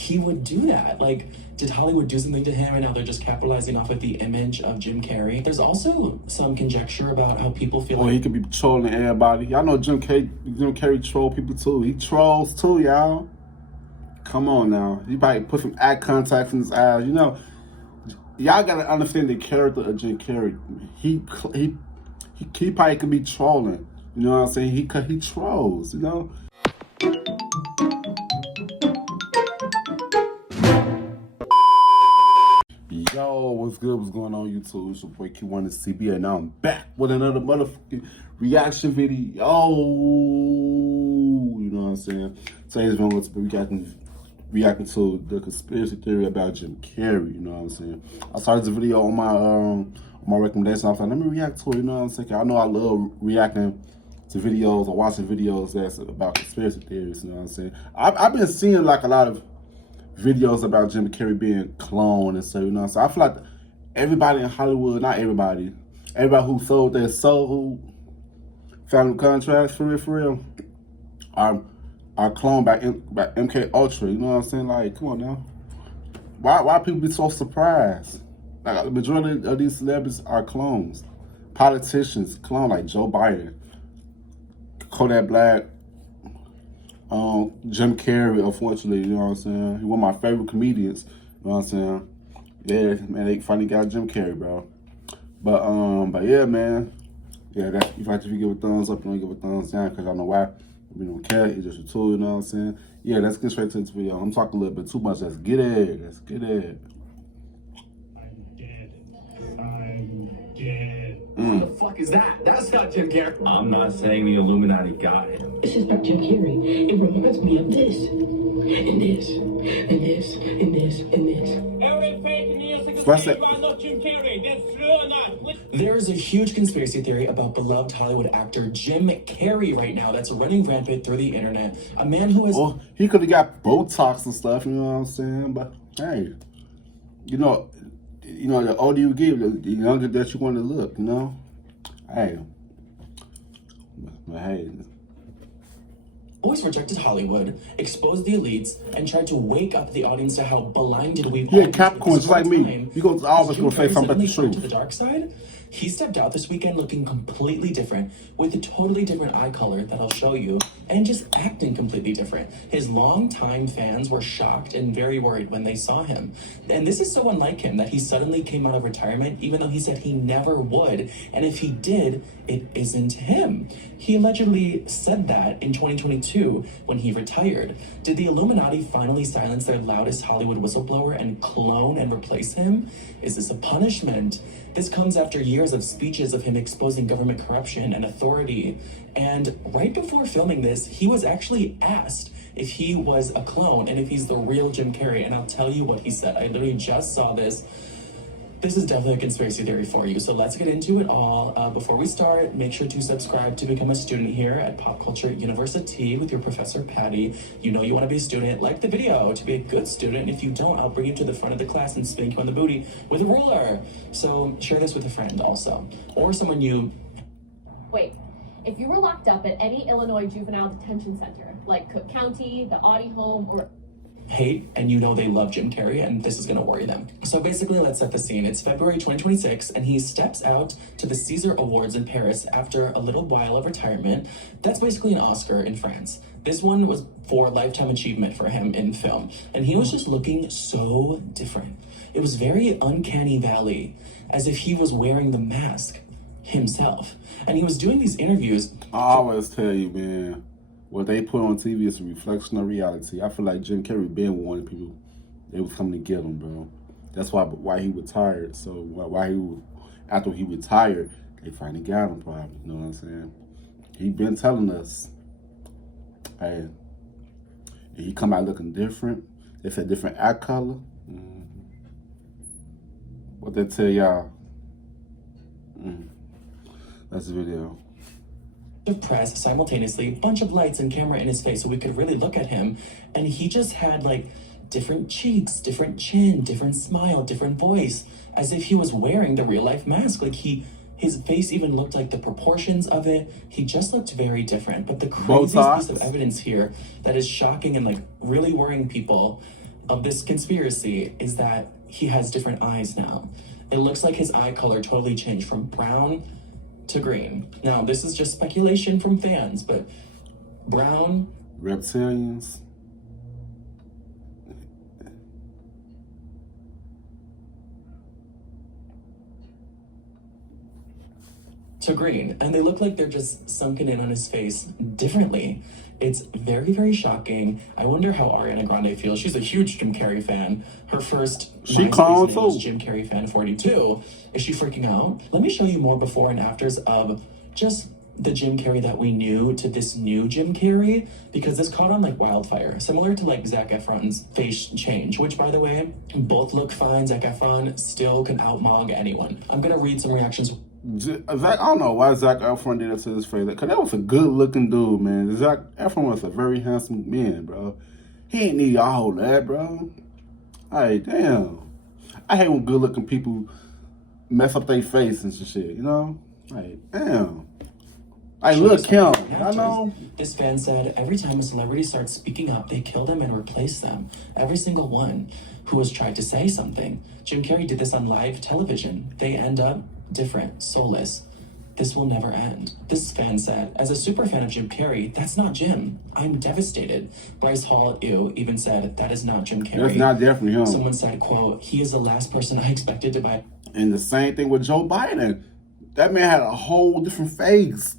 he would do that. Like, did Hollywood do something to him and now they're just capitalizing off of the image of Jim Carrey? There's also some conjecture about how people feel he could be trolling everybody. Y'all know Jim Carrey troll people too. He trolls too, y'all. Come on now. He probably put some eye contact in his eyes. You know, y'all gotta understand the character of Jim Carrey. He probably could be trolling. You know what I'm saying? He trolls, you know? Yo, what's good? What's going on, YouTube? It's your boy Kewonis CB, and now I'm back with another motherfucking reaction video. You know what I'm saying? Today's video is reacting to the conspiracy theory about Jim Carrey. You know what I'm saying? I started the video on my recommendation. I was like, let me react to it. You know what I'm saying? I know I love reacting to videos or watching videos that's about conspiracy theories. You know what I'm saying? I've been seeing like a lot of videos about Jim Carrey being cloned and stuff, you know. So I feel like everybody in Hollywood, not everybody who sold their soul, who found contracts for real, are cloned by MK Ultra. You know what I'm saying? Like, come on now. Why people be so surprised? Like, the majority of these celebrities are clones. Politicians clone, like Joe Biden, Kodak Black, Jim Carrey, unfortunately, you know what I'm saying? He's one of my favorite comedians, you know what I'm saying? Yeah, man, they finally got Jim Carrey, bro. But yeah, man. Yeah, if you give a thumbs up, you don't give a thumbs down, because I don't know why. We don't care, it's just a tool, you know what I'm saying? Yeah, let's get straight to this video. I'm talking a little bit too much, let's get it. I'm dead. What the fuck is that? That's not Jim Carrey. I'm not saying the Illuminati got him. This is about Jim Carrey. It reminds me of this, and this, and this, and this, and this. Every fake news is not Jim Carrey. That's true or not? There's a huge conspiracy theory about beloved Hollywood actor Jim Carrey right now that's running rampant through the internet. A man who has... Well, he could have got Botox and stuff, you know what I'm saying? But, hey, you know, the older you get, the younger that you want to look, you know? Hey. But hey. Always rejected Hollywood, exposed the elites, and tried to wake up the audience to how blinded we've all been. Capricorn, just like me. You go always go say something about the truth. To the dark side. He stepped out this weekend looking completely different, with a totally different eye color that I'll show you, and just acting completely different. His longtime fans were shocked and very worried when they saw him. And this is so unlike him that he suddenly came out of retirement, even though he said he never would. And if he did, it isn't him. He allegedly said that in 2022 when he retired. Did the Illuminati finally silence their loudest Hollywood whistleblower and clone and replace him? Is this a punishment? This comes after years of speeches of him exposing government corruption and authority. And right before filming this, he was actually asked if he was a clone and if he's the real Jim Carrey. And I'll tell you what he said. I literally just saw this. This is definitely a conspiracy theory for you. So let's get into it all. Before we start, make sure to subscribe to become a student here at Pop Culture University with your professor, Patty. You know you want to be a student. Like the video to be a good student. If you don't, I'll bring you to the front of the class and spank you on the booty with a ruler. So share this with a friend also. Or someone you... Wait, if you were locked up at any Illinois juvenile detention center, like Cook County, the Audi home, or... hate, and you know they love Jim Carrey, and this is gonna worry them. So basically, let's set the scene. It's February 2026, and he steps out to the Caesar Awards in Paris after a little while of retirement. That's basically an Oscar in France. This one was for lifetime achievement for him in film, and he was just looking so different. It was very uncanny valley, as if he was wearing the mask himself. And he was doing these interviews. I always tell you, man, what they put on TV is a reflection of reality. I feel like Jim Carrey been warning people they was coming to get him, bro. That's why he retired. So after he retired, they finally got him, probably. You know what I'm saying? He been telling us, hey, he come out looking different. They said different eye color. What they tell y'all? That's the video. Of press simultaneously, a bunch of lights and camera in his face so we could really look at him, and he just had like different cheeks, different chin, different smile, different voice, as if he was wearing the real life mask. Like his face even looked like the proportions of it. He just looked very different. But the craziest piece of evidence here that is shocking and like really worrying people, of this conspiracy is that he has different eyes now. It looks like his eye color totally changed from brown to green. Now, this is just speculation from fans, but brown... Reptilians. to green, and they look like they're just sunken in on his face differently. It's very, very shocking. I wonder how Ariana Grande feels. She's a huge Jim Carrey fan. Her first MySpace name was Jim Carrey Fan 42. Is she freaking out? Let me show you more before and afters of just the Jim Carrey that we knew to this new Jim Carrey, because this caught on like wildfire, similar to like Zac Efron's face change, which, by the way, both look fine. Zac Efron still can outmog anyone. I'm gonna read some reactions. I don't know why Zac Efron did it to his face, because that was a good-looking dude, man. Zac Efron was a very handsome man, bro. He ain't need all that, bro. Hey, damn. I hate when good-looking people mess up their face and shit, you know? Hey, damn. Hey, look, Kim, I know. This fan said, every time a celebrity starts speaking up, they kill them and replace them. Every single one who has tried to say something. Jim Carrey did this on live television. They end up different, soulless. This will never end. This fan said, as a super fan of Jim Carrey, that's not Jim. I'm devastated. Bryce Hall, even said, that is not Jim Carrey. That's not definitely him. Someone said, quote, he is the last person I expected to buy. And the same thing with Joe Biden. That man had a whole different face.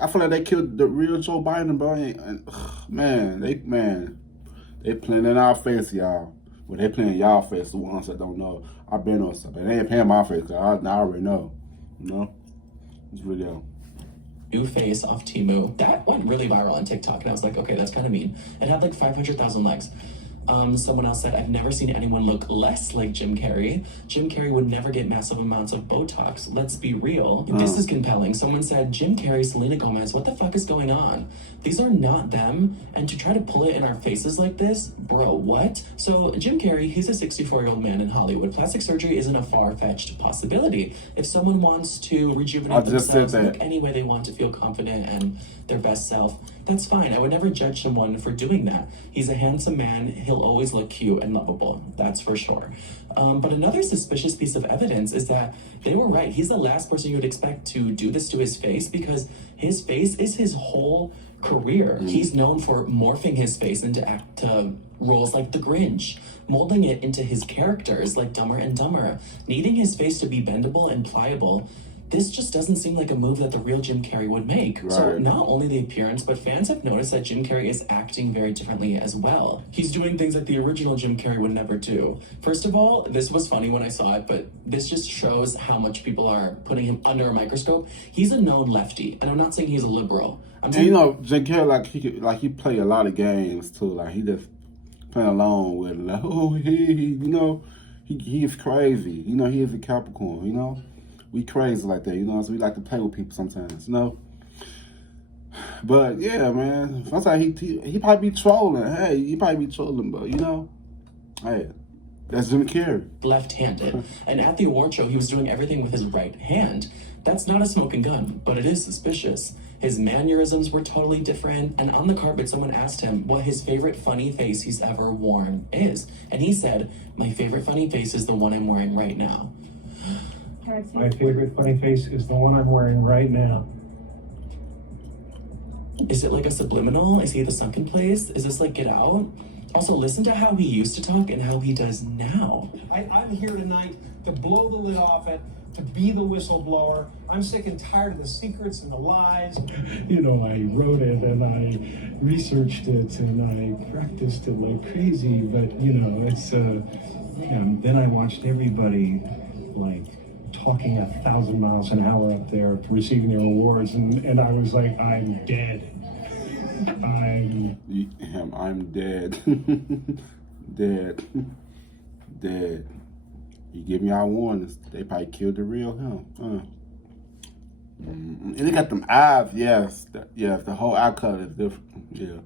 I feel like they killed the real Joe Biden, bro. And, they playing in our face, y'all. Well, they playing y'all face, the ones that don't know. I've been on something. They ain't playing my face, because I already know. You know? It's video. New face off Temu. That went really viral on TikTok, and I was like, okay, that's kind of mean. It had like 500,000 likes. Someone else said, I've never seen anyone look less like Jim Carrey. Jim Carrey would never get massive amounts of Botox. Let's be real. This is compelling. Someone said, Jim Carrey, Selena Gomez, what the fuck is going on? These are not them. And to try to pull it in our faces like this, bro, what? So Jim Carrey, he's a 64-year-old man in Hollywood. Plastic surgery isn't a far-fetched possibility. If someone wants to rejuvenate themselves, look any way they want to feel confident and their best self, that's fine. I would never judge someone for doing that. He's a handsome man. He'll always look cute and lovable. That's for sure. But another suspicious piece of evidence is that they were right. He's the last person you would expect to do this to his face, because his face is his whole career. He's known for morphing his face into roles like the Grinch, molding it into his characters like Dumber and Dumber, needing his face to be bendable and pliable. This just doesn't seem like a move that the real Jim Carrey would make. Right. So not only the appearance, but fans have noticed that Jim Carrey is acting very differently as well. He's doing things that the original Jim Carrey would never do. First of all, this was funny when I saw it, but this just shows how much people are putting him under a microscope. He's a known lefty, and I'm not saying he's a liberal. And you know, Jim Carrey, he play a lot of games too. Like, he just playing along with it. Like, oh, he is crazy. You know, he is a Capricorn, you know? We crazy like that, you know, so we like to play with people sometimes, you know. But yeah, man, sometimes he probably be trolling. Hey, he probably be trolling, but you know, hey, that's Jim Carrey. Left-handed, and at the award show, he was doing everything with his right hand. That's not a smoking gun, but it is suspicious. His mannerisms were totally different, and on the carpet, someone asked him what his favorite funny face he's ever worn is, and he said, "My favorite funny face is the one I'm wearing right now." My favorite funny face is the one I'm wearing right now. Is it like a subliminal? Is he the sunken place? Is this like Get Out? Also, listen to how he used to talk and how he does now. I'm here tonight to blow the lid off it, to be the whistleblower. I'm sick and tired of the secrets and the lies. You know, I wrote it and I researched it and I practiced it like crazy, but you know, it's and then I watched everybody like talking 1,000 miles an hour up there receiving their awards, and I was like, I'm dead. I'm dead. Dead. You give me our warnings, they probably killed the real him. And they got them eyes, yes, the whole eye color is different, yeah.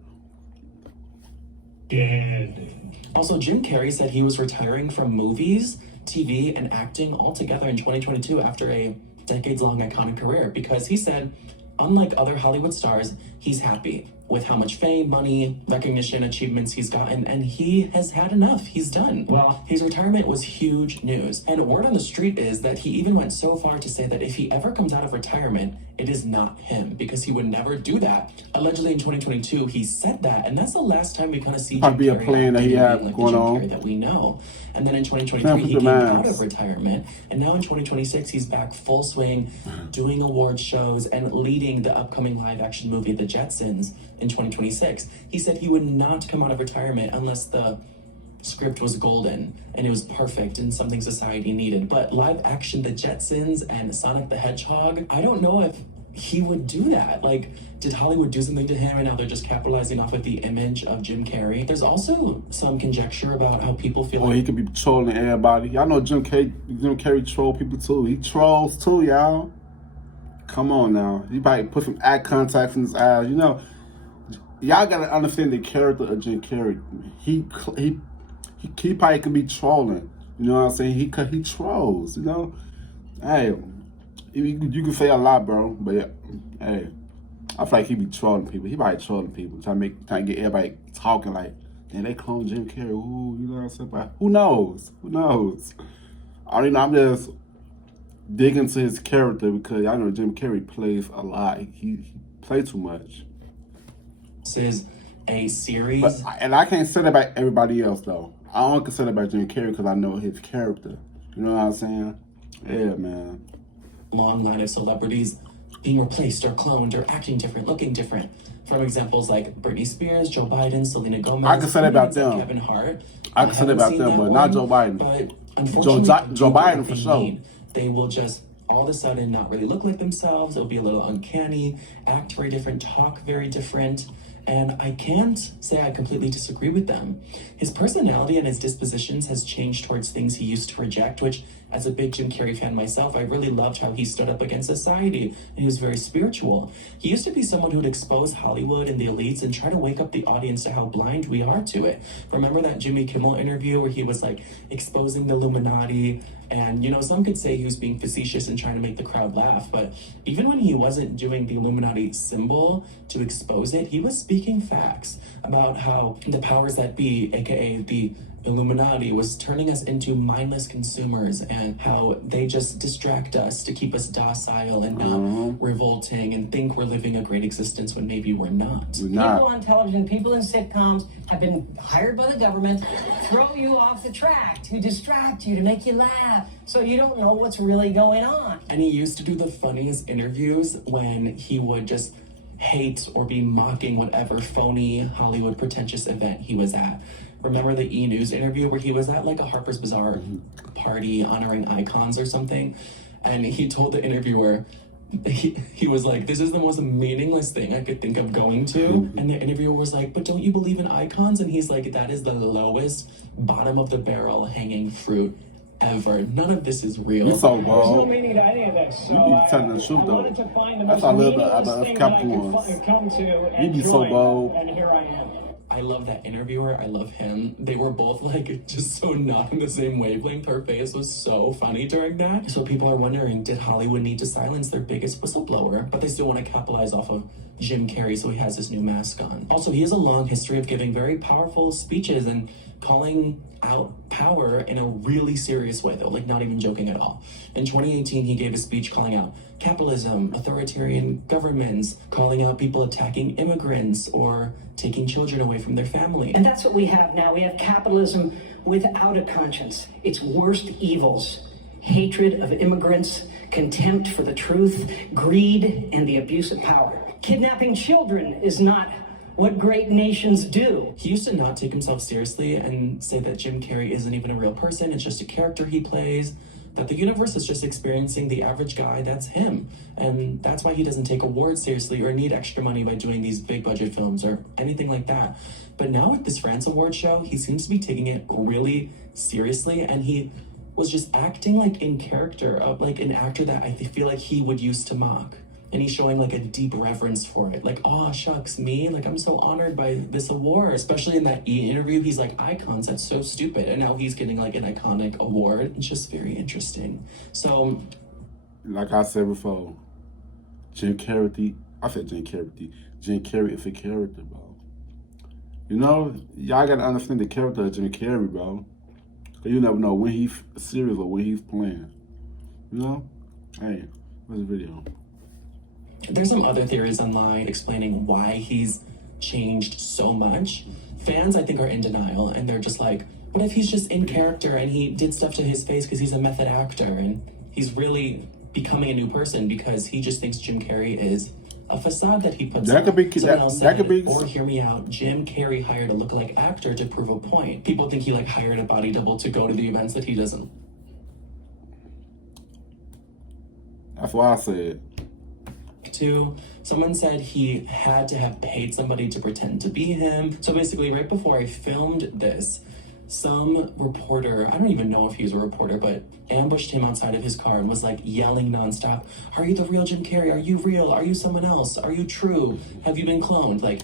Dead. Also, Jim Carrey said he was retiring from movies, TV, and acting altogether in 2022 after a decades-long iconic career, because he said, unlike other Hollywood stars, he's happy. with how much fame, money, recognition, achievements he's gotten, and he has had enough. He's done. Well, his retirement was huge news. And word on the street is that he even went so far to say that if he ever comes out of retirement, it is not him, because he would never do that. Allegedly in 2022, he said that, and that's the last time we kind of see Jim Probably a Carrey plan that he had like going the Jim on. Carrey that we know. And then in 2023, he came out of retirement, and now in 2026, he's back full swing, doing award shows and leading the upcoming live-action movie, The Jetsons, in 2026. He said he would not come out of retirement unless the script was golden and it was perfect and something society needed. But live action The Jetsons and Sonic the Hedgehog, I don't know if he would do that. Like, did Hollywood do something to him and now they're just capitalizing off of the image of Jim Carrey? There's also some conjecture about how people feel he could be trolling everybody. Y'all know Jim Carrey troll people too. He trolls too, y'all. Come on now. He probably put some eye contacts in his eyes. You know, y'all gotta understand the character of Jim Carrey. He probably could be trolling. You know what I'm saying? He trolls. You know, hey, you can say a lot, bro, but yeah, hey, I feel like he be trolling people. He probably trolling people, trying to get everybody talking like, man, they clone Jim Carrey. Ooh, you know what I'm saying? But who knows? Who knows? I mean, I'm just digging into his character because I know Jim Carrey plays a lot. He plays too much. This is a series. And I can't say that about everybody else, though. I only can say that about Jim Carrey because I know his character. You know what I'm saying? Yeah, man. Long line of celebrities being replaced or cloned or acting different, looking different. From examples like Britney Spears, Joe Biden, Selena Gomez. I can say that about them. Kevin Hart. I can say that about them, but not Joe Biden. But unfortunately, Joe Biden for sure. They will just all of a sudden not really look like themselves. It'll be a little uncanny, act very different, talk very different. And I can't say I completely disagree with them. His personality and his dispositions has changed towards things he used to reject, which, as a big Jim Carrey fan myself, I really loved how he stood up against society, and he was very spiritual. He used to be someone who would expose Hollywood and the elites and try to wake up the audience to how blind we are to it. Remember that Jimmy Kimmel interview where he was like exposing the Illuminati? And, you know, some could say he was being facetious and trying to make the crowd laugh, but even when he wasn't doing the Illuminati symbol to expose it, he was speaking facts about how the powers that be, aka the Illuminati, was turning us into mindless consumers, and how they just distract us to keep us docile and not revolting and think we're living a great existence when maybe we're not. People on television, people in sitcoms have been hired by the government to throw you off the track, to distract you, to make you laugh, so you don't know what's really going on. And he used to do the funniest interviews when he would just hate or be mocking whatever phony Hollywood pretentious event he was at. Remember the E! News interview where he was at like a Harper's Bazaar party honoring icons or something? And he told the interviewer, he was like, this is the most meaningless thing I could think of going to. And the interviewer was like, but don't you believe in icons? And he's like, that is the lowest, bottom of the barrel hanging fruit ever. None of this is real. You so There's bold. no meaning to any of this. So You be telling the truth, I though. wanted to find the That's most how I live meaningless about thing that I Capricorns. could come to You and be so join, bold. and here I am. I love that interviewer. I love him. They were both like just so not in the same wavelength. Her face was so funny during that. So people are wondering, did Hollywood need to silence their biggest whistleblower? But they still want to capitalize off of Jim Carrey, so he has his new mask on. Also, he has a long history of giving very powerful speeches and calling out power in a really serious way, though, like not even joking at all. In 2018, he gave a speech calling out capitalism, authoritarian governments, calling out people attacking immigrants or taking children away from their family. And that's what we have now. We have capitalism without a conscience. Its worst evils: hatred of immigrants, contempt for the truth, greed, and the abuse of power. Kidnapping children is not what great nations do. He used to not take himself seriously and say that Jim Carrey isn't even a real person, it's just a character he plays, that the universe is just experiencing the average guy that's him. And that's why he doesn't take awards seriously or need extra money by doing these big budget films or anything like that. But now with this France Award show, he seems to be taking it really seriously, and he was just acting like in character, like an actor that I feel like he would use to mock. And he's showing like a deep reverence for it. Like, oh, shucks, me? Like, I'm so honored by this award. Especially in that E! Interview, he's like, icons, that's so stupid. And now he's getting like an iconic award. It's just very interesting. So, like I said before, Jim Carrey, I said Jim Carrey. Jim Carrey is a character, bro. You know, y'all gotta understand the character of Jim Carrey, bro. Cause you never know when he's serious or when he's playing. You know? Hey, what's the video? There's some other theories online explaining why he's changed so much. Fans, I think, are in denial, and they're just like, what if he's just in character and he did stuff to his face because he's a method actor and he's really becoming a new person because he just thinks Jim Carrey is a facade that he puts That could be, Someone else that said, could be. or hear me out, Jim Carrey hired a lookalike actor to prove a point. People think he like hired a body double to go to the events that he doesn't. That's why I said. Too. Someone said he had to have paid somebody to pretend to be him. So basically, right before I filmed this, some reporter, I don't even know if he was a reporter, but ambushed him outside of his car and was like yelling nonstop, "Are you the real Jim Carrey? Are you real? Are you someone else? Are you true? Have you been cloned?" Like,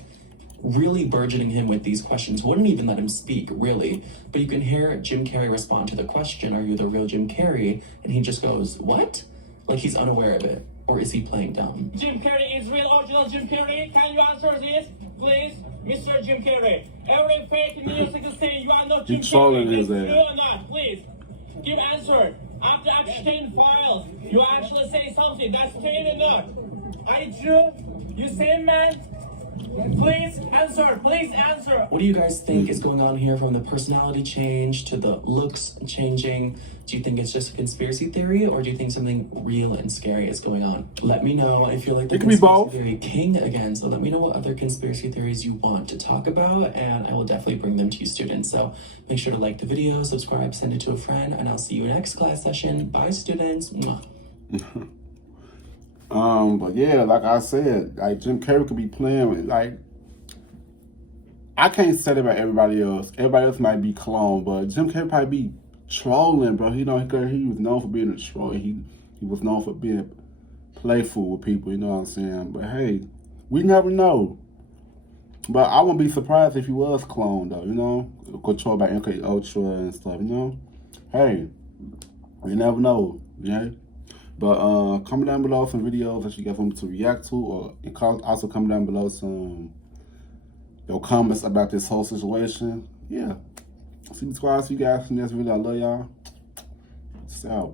really burgeoning him with these questions. Wouldn't even let him speak, really. But you can hear Jim Carrey respond to the question, "Are you the real Jim Carrey?" And he just goes, "What?" Like he's unaware of it. Or is he playing dumb? Jim Carrey is real original Jim Carrey. Can you answer this, please? Mr. Jim Carrey. Every fake news is saying you are not Jim Carrey. Is true or not? Please, give answer. After Epstein files, you actually say something. That's true or not? Are you true? You same man? Please answer. Please answer. What do you guys think is going on here, from the personality change to the looks changing? Do you think it's just a conspiracy theory, or do you think something real and scary is going on? Let me know. I feel like the conspiracy theory king again, so let me know what other conspiracy theories you want to talk about, and I will definitely bring them to you students. So make sure to like the video, subscribe, send it to a friend, and I'll see you in next class session. Bye, students. Mwah. But yeah, like I said, like Jim Carrey could be playing with, like, I can't say that about everybody else. Everybody else might be cloned, but Jim Carrey probably be trolling, bro. You know, he was known for being a troll. He was known for being playful with people, you know what I'm saying? But hey, we never know. But I wouldn't be surprised if he was cloned, though, you know? Controlled by MK Ultra and stuff, you know? Hey, we never know, yeah? But comment down below some videos that you guys want me to react to, or also comment down below some your comments about this whole situation. Yeah. See you guys in the next video. I love y'all. Peace out.